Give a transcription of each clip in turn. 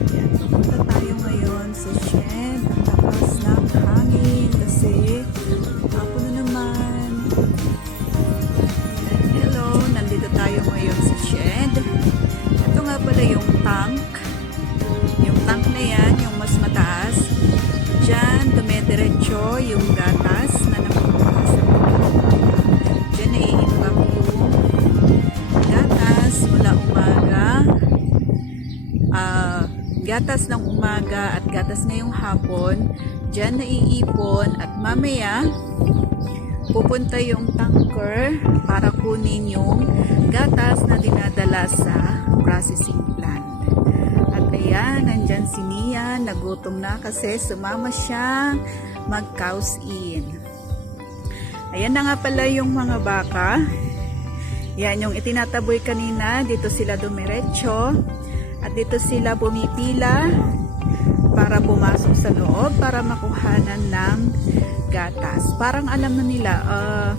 Yan, pupunta tayo ngayon sa shed. Ang lakas ng hangin kasi hapon na naman. Gatas ng umaga at gatas ngayong hapon, dyan naiipon at mamaya pupunta yung tanker para kunin yung gatas na dinadala sa processing plant. At ayan, nandyan si Nia, nagutom na kasi sumama siya mag-cows in. Ayan na nga pala yung mga baka. Yan yung itinataboy kanina, dito sila dumiretso. At dito sila pumipila para pumasok sa loob para makuhanan ng gatas. Parang alam na nila, uh,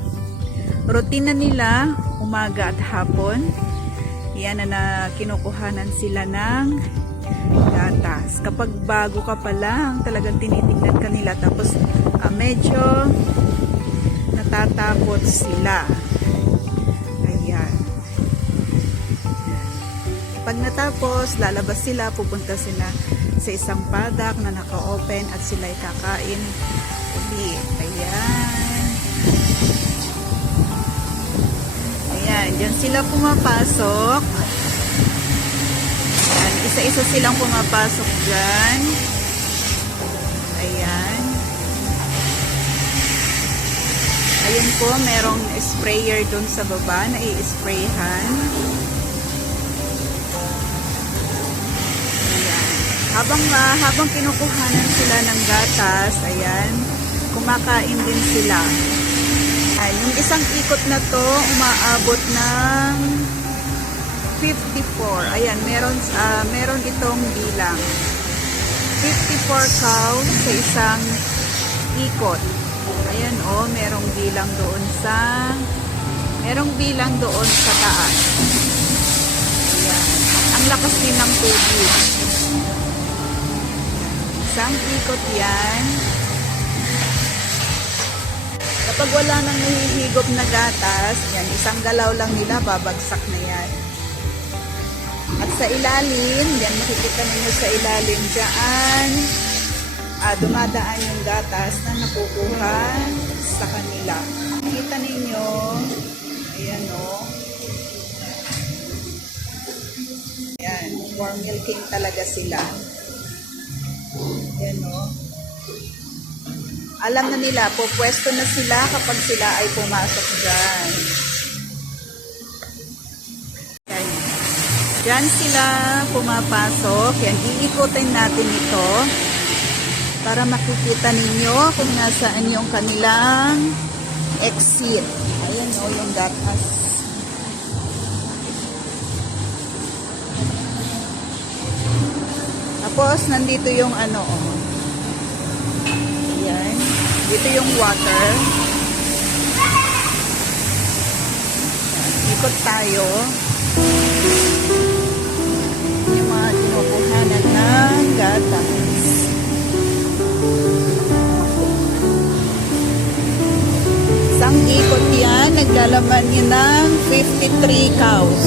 routine na nila umaga at hapon. Yan na na kinukuhanan sila ng gatas. Kapag bago ka pa lang, talagang tinitingnan ka nila. Tapos ah, medyo natatakot sila. Pag natapos, lalabas sila, pupunta sila sa isang padak na naka-open at sila ay kakain uli. Ayan. Ayan, dyan sila pumapasok. Ayan, isa-isa silang pumapasok dyan. Ayan. Ayun po, merong sprayer dun sa baba na i-sprayhan. Habang ah, habang kinukuhanan sila ng gatas, ayan, kumakain din sila. Ayan, yung isang ikot na to, umaabot ng 54. Ayan, meron, ah, meron itong bilang. 54 cows sa isang ikot. Ayan, oh, merong bilang doon sa, merong bilang doon sa taas. Ayan. Ang lakas din ng tubig. Isang ikot yan. Kapag wala nang nahihigop na gatas, yan, isang galaw lang nila, babagsak na yan. At sa ilalim, yan, makikita ninyo sa ilalim dyan, ah, dumadaan yung gatas na nakukuha sa kanila. Makita ninyo, ayan o, Yan, for milking talaga sila. Yan o. Alam na nila, pupwesto na sila kapag sila ay pumasok dyan. Yan. Dyan sila pumapasok. Yan, iikutin natin ito para makikita ninyo kung nasaan yung kanilang exit. Ayan o, yung gatas. Tapos, nandito yung ano, oh. Ayan. Dito yung water. Ikot tayo. Yung mga kinukuhanan ng gatas. Isang ikot yan, naglalaman niya ng 53 cows.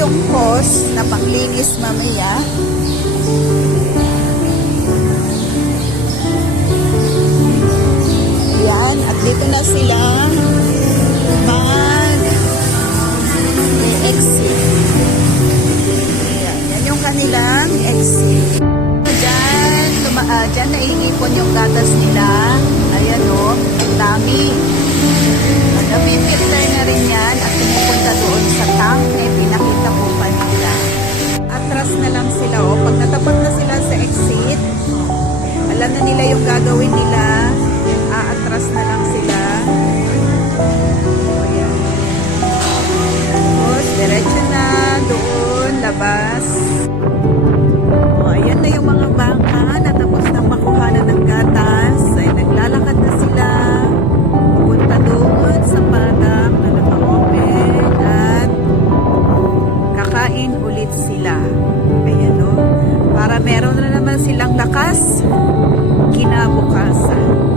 Yung hose na panglinis mamaya. Na nila yung gagawin nila. Aatras na lang sila. Ayan. Tapos, diretso na doon, labas. O, ayan na yung mga baka na tapos nang makuhanan ng gatas. Ay, naglalakad na sila. Pupunta sa na naka-open at kakain uli ulit sila. Ayan o. Para meron na naman silang lakas kinabukasan.